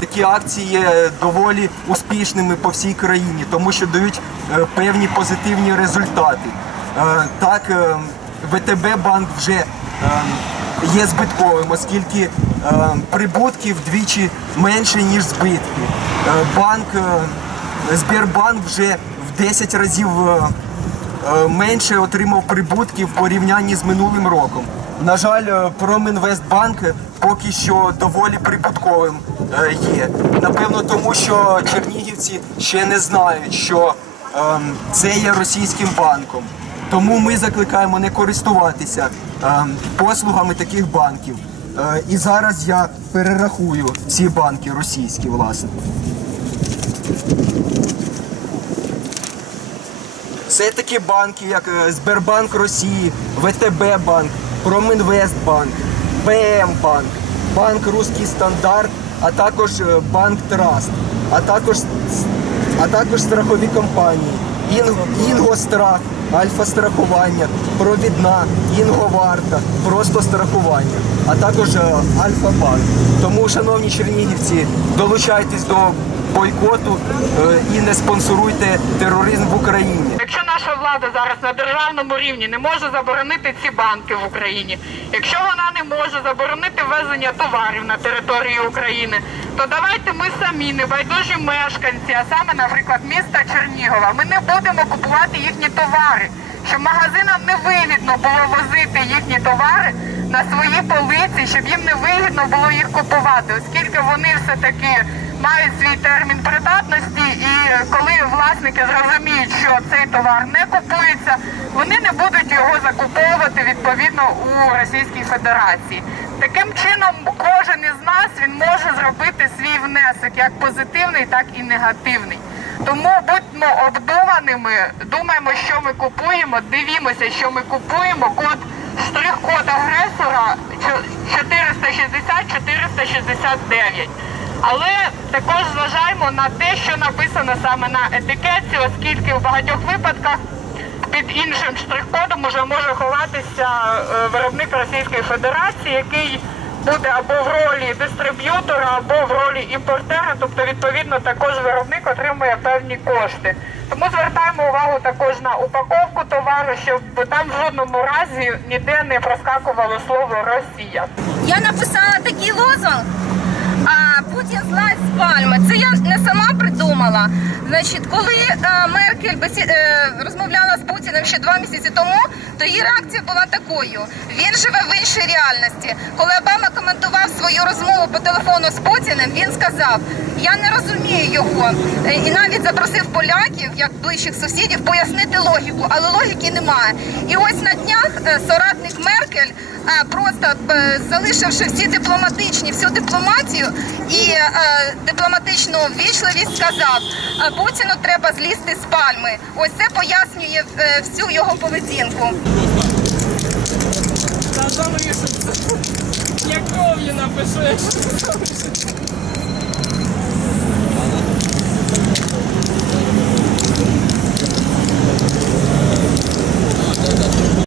Такі акції є доволі успішними по всій країні, тому що дають е, певні позитивні результати. Е, Так, е, ВТБ банк вже є збитковим, оскільки прибутки вдвічі менше, ніж збитки. Банк, Сбербанк вже в 10 разів менше отримав прибутків в порівнянні з минулим роком. На жаль, е, Промінвестбанк поки що доволі прибутковим е, є. Напевно, тому що чернігівці ще не знають, що ем, це є російським банком. Тому ми закликаємо не користуватися ем, послугами таких банків. Е, І зараз я перерахую ці банки російські, власне. Це такі банки, як Сбербанк Росії, ВТБ банк, Промінвестбанк, ПМ банк, Руський стандарт, а також е, банк Траст, а також, а також страхові компанії, Ін- Інгострах, Альфа страхування, Провідна, Інговарта, просто страхування, а також е, Альфа Банк. Тому, шановні чернігівці, долучайтесь до бойкоту е, і не спонсоруйте тероризм в Україні. Влада зараз на державному рівні не може заборонити ці банки в Україні, якщо вона не може заборонити ввезення товарів на територію України, то давайте ми самі, небайдужі мешканці, а саме, наприклад, міста Чернігова, ми не будемо купувати їхні товари, щоб магазинам не вигідно було возити їхні товари на свої полиці, щоб їм не вигідно було їх купувати, оскільки вони все таки мають свій термін придатності, власники зрозуміють, що цей товар не купується, вони не будуть його закуповувати відповідно у Російській Федерації. Таким чином, кожен із нас він може зробити свій внесок як позитивний, так і негативний. Тому будьмо обдуманими, думаємо, що ми купуємо, дивімося, що ми купуємо. Код штрих-код агресора 460-469. Але також зважаємо на те, що написано саме на етикетці, оскільки в багатьох випадках під іншим штрих-кодом уже може ховатися е, виробник Російської Федерації, який буде або в ролі дистриб'ютора, або в ролі імпортера, тобто відповідно також виробник отримує певні кошти. Тому звертаємо увагу також на упаковку товару, щоб там в жодному разі ніде не проскакувало слово Росія. Я написала такий лозунг. А Путін злазь з пальми. Це я не сама придумала. Значить, коли е, Меркель бесі... е, розмовляла з Путіним ще два місяці тому, то її реакція була такою: він живе в іншій реальності. Коли Обама коментував розмову по телефону з Путіним, він сказав: Я не розумію його. Е, І навіть запросив поляків, як ближчих сусідів, пояснити логіку, але логіки немає. І ось на днях е, соратник Меркель е, просто залишивши всі дипломатичні, всю дипломатію і дипломатичну ввічливість, сказав, «Е, Путіну треба злізти з пальми. Ось це пояснює всю його поведінку. wyszło jak